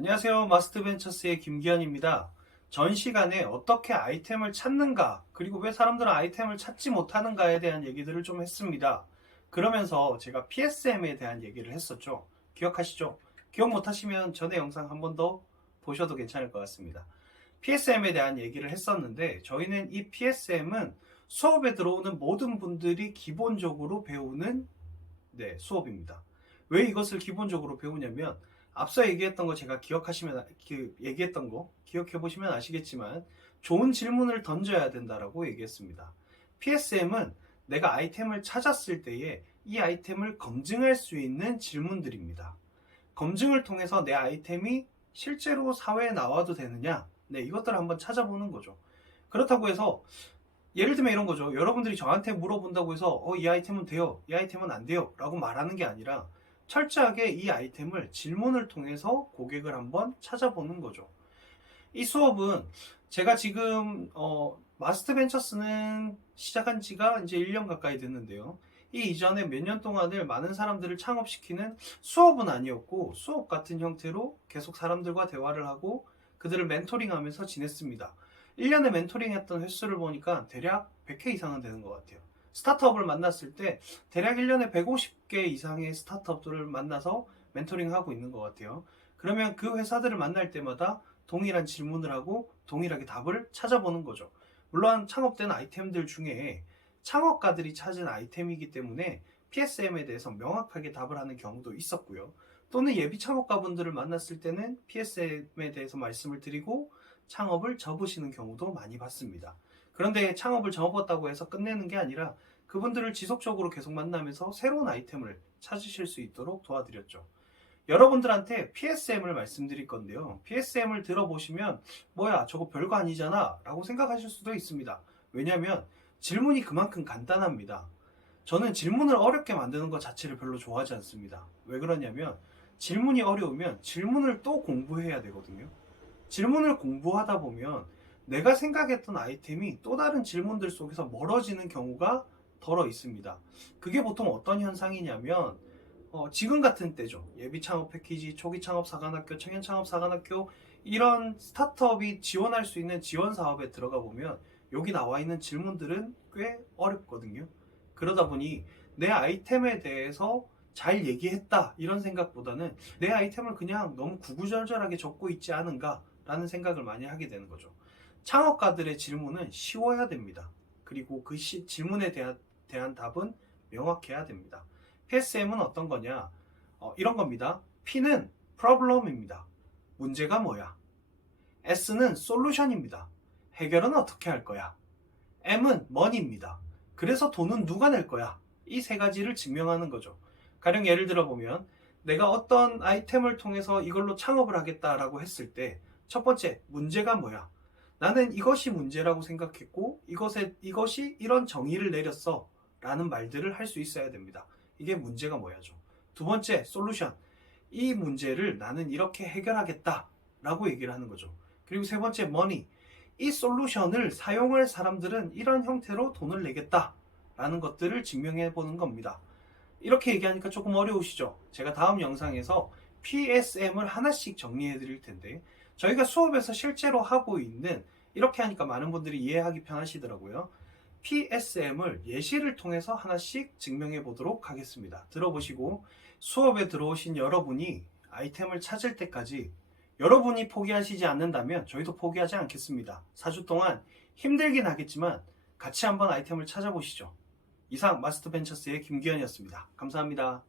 안녕하세요. 마스터벤처스의 김기현입니다. 전 시간에 어떻게 아이템을 찾는가, 그리고 왜 사람들은 아이템을 찾지 못하는가에 대한 얘기들을 좀 했습니다. 그러면서 제가 PSM에 대한 얘기를 했었죠. 기억하시죠? 기억 못하시면 전에 영상 한 번 더 보셔도 괜찮을 것 같습니다. PSM에 대한 얘기를 했었는데, 저희는 이 PSM은 수업에 들어오는 모든 분들이 기본적으로 배우는 수업입니다. 왜 이것을 기본적으로 배우냐면 앞서 얘기했던 거 제가 기억하시면 얘기했던 거 기억해 보시면 아시겠지만 좋은 질문을 던져야 된다라고 얘기했습니다. PSM은 내가 아이템을 찾았을 때에 이 아이템을 검증할 수 있는 질문들입니다. 검증을 통해서 내 아이템이 실제로 사회에 나와도 되느냐, 이것들을 한번 찾아보는 거죠. 그렇다고 해서 예를 들면 이런 거죠. 여러분들이 저한테 물어본다고 해서 이 아이템은 돼요, 이 아이템은 안 돼요 라고 말하는 게 아니라 철저하게 이 아이템을 질문을 통해서 고객을 한번 찾아보는 거죠. 이 수업은 제가 지금 마스터벤처스는 시작한 지가 이제 1년 가까이 됐는데요. 이 이전에 몇 년 동안을 많은 사람들을 창업시키는 수업은 아니었고, 수업 같은 형태로 계속 사람들과 대화를 하고 그들을 멘토링하면서 지냈습니다. 1년에 멘토링 했던 횟수를 보니까 대략 100회 이상은 되는 것 같아요. 스타트업을 만났을 때 대략 1년에 150개 이상의 스타트업들을 만나서 멘토링하고 있는 것 같아요. 그러면 그 회사들을 만날 때마다 동일한 질문을 하고 동일하게 답을 찾아보는 거죠. 물론 창업된 아이템들 중에 창업가들이 찾은 아이템이기 때문에 PSM에 대해서 명확하게 답을 하는 경우도 있었고요. 또는 예비 창업가분들을 만났을 때는 PSM에 대해서 말씀을 드리고 창업을 접으시는 경우도 많이 봤습니다. 그런데 창업을 접었다고 해서 끝내는 게 아니라 그분들을 지속적으로 계속 만나면서 새로운 아이템을 찾으실 수 있도록 도와드렸죠. 여러분들한테 PSM을 말씀드릴 건데요. PSM을 들어보시면 뭐야 저거 별거 아니잖아 라고 생각하실 수도 있습니다. 왜냐하면 질문이 그만큼 간단합니다. 저는 질문을 어렵게 만드는 것 자체를 별로 좋아하지 않습니다. 왜 그러냐면 질문이 어려우면 질문을 또 공부해야 되거든요. 질문을 공부하다 보면 내가 생각했던 아이템이 또 다른 질문들 속에서 멀어지는 경우가 덜어 있습니다. 그게 보통 어떤 현상이냐면 지금 같은 때죠. 예비 창업 패키지, 초기 창업 사관학교, 청년 창업 사관학교 이런 스타트업이 지원할 수 있는 지원 사업에 들어가 보면 여기 나와 있는 질문들은 꽤 어렵거든요. 그러다 보니 내 아이템에 대해서 잘 얘기했다 이런 생각보다는 내 아이템을 그냥 너무 구구절절하게 적고 있지 않은가 라는 생각을 많이 하게 되는 거죠. 창업가들의 질문은 쉬워야 됩니다. 그리고 그 질문에 대한 답은 명확해야 됩니다. PSM은 어떤 거냐? 이런 겁니다. P는 problem입니다. 문제가 뭐야? S는 solution입니다. 해결은 어떻게 할 거야? M은 money입니다. 그래서 돈은 누가 낼 거야? 이 세 가지를 증명하는 거죠. 가령 예를 들어 보면 내가 어떤 아이템을 통해서 이걸로 창업을 하겠다라고 했을 때 첫 번째, 문제가 뭐야? 나는 이것이 문제라고 생각했고 이것이 이런 정의를 내렸어 라는 말들을 할 수 있어야 됩니다. 이게 문제가 뭐야죠. 두 번째, 솔루션. 이 문제를 나는 이렇게 해결하겠다 라고 얘기를 하는 거죠. 그리고 세 번째, 머니. 이 솔루션을 사용할 사람들은 이런 형태로 돈을 내겠다 라는 것들을 증명해 보는 겁니다. 이렇게 얘기하니까 조금 어려우시죠? 제가 다음 영상에서 PSM을 하나씩 정리해 드릴 텐데 저희가 수업에서 실제로 하고 있는, 이렇게 하니까 많은 분들이 이해하기 편하시더라고요. PSM을 예시를 통해서 하나씩 증명해 보도록 하겠습니다. 들어보시고 수업에 들어오신 여러분이 아이템을 찾을 때까지 여러분이 포기하시지 않는다면 저희도 포기하지 않겠습니다. 4주 동안 힘들긴 하겠지만 같이 한번 아이템을 찾아보시죠. 이상 마스터벤처스의 김기현이었습니다. 감사합니다.